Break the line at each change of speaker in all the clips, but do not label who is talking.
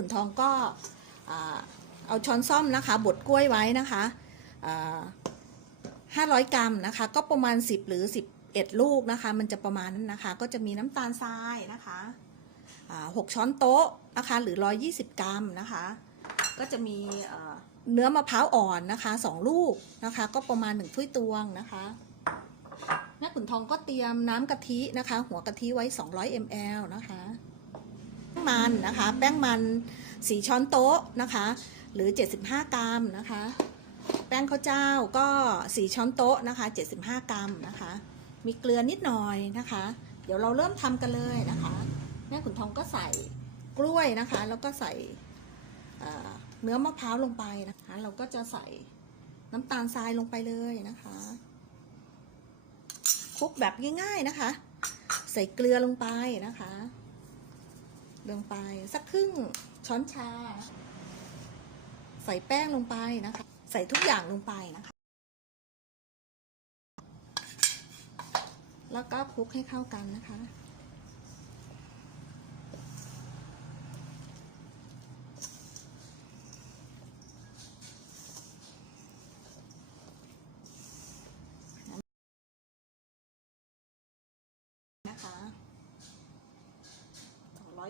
ขุนทองก็เอาช้อนซ่อมนะคะบดกล้วยไว้นะคะห้าร้อยกรัมนะคะ ก็ประมาณ 10 หรือ 11 ลูกนะคะ มันจะประมาณนั้นนะคะ ก็จะมีน้ำตาลทรายนะคะอ่าหกช้อนโต๊ะนะคะ หรือ 120 กรัมนะคะ ก็จะมีเนื้อมะพร้าวอ่อนนะคะสองลูกนะคะ ก็ประมาณหนึ่งถ้วยตวงนะคะแม่ขุนทองก็เตรียมน้ำกะทินะคะ หัวกะทิไว้ 200 ml นะคะ มันนะคะ แป้งมันสีช้อนโต๊ะนะคะ หรือ 75 กรัมนะคะ แป้งข้าวเจ้าก็สีช้อนโต๊ะนะคะ 75 กรัมนะคะ มีเกลือนิดหน่อยนะคะ เดี๋ยวเราเริ่มทำกันเลยนะคะแม่ขุนทองก็ใส่กล้วยนะคะ แล้วก็ใส่เอ่อเนื้อมะพร้าวลงไปนะคะ เราก็จะใส่น้ำตาลทรายลงไปเลยนะคะคลุกแบบง่ายๆนะคะ ใส่เกลือลงไปนะคะ ลงไปสักครึ่งช้อนชา ใส่แป้งลงไปนะคะ ใส่ทุกอย่างลงไปนะคะ แล้วก็คลุกให้เข้ากันนะคะ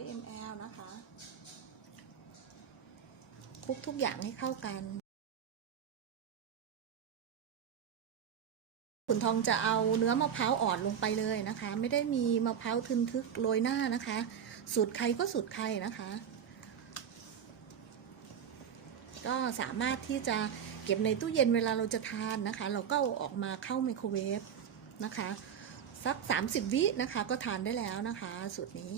200 ml นะคะคลุกทุกอย่างให้เข้ากัน ขุนทองจะเอาเนื้อมะพร้าวอ่อนลงไปเลยนะคะ ไม่ได้มีมะพร้าวทึนทึกโรยหน้านะคะ สูตรใครก็สูตรใครนะคะ ก็สามารถที่จะเก็บในตู้เย็นเวลาเราจะทานนะคะ เราก็เอาออกมาเข้าไมโครเวฟนะคะ สัก 30 วินะคะ ก็ทานได้แล้วนะคะ สูตรนี้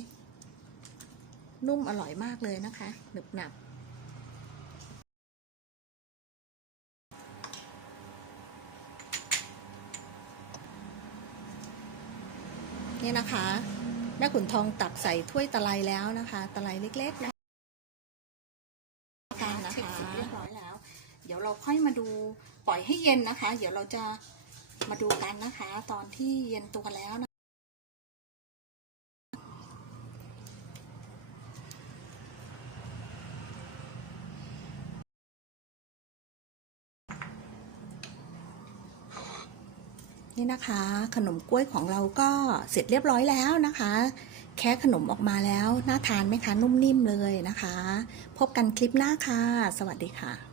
นุ่มอร่อยมากเลยนะคะหนึบหนับนี่นะคะแม่ขุนทองตักใส่ถ้วยตะไลแล้วนะคะ ตะไลเล็กๆนะคะเช็คสีเรียบร้อยแล้ว เดี๋ยวเราค่อยมาดูปล่อยให้เย็นนะคะ เดี๋ยวเราจะมาดูกันนะคะ ตอนที่เย็นตัวแล้วนะ นี่นะคะ ขนมกล้วยของเราก็เสร็จเรียบร้อยแล้วนะคะ แค่ขนมออกมาแล้ว น่าทานไหมคะ นุ่มนิ่มเลยนะคะ พบกันคลิปหน้าค่ะ สวัสดีค่ะ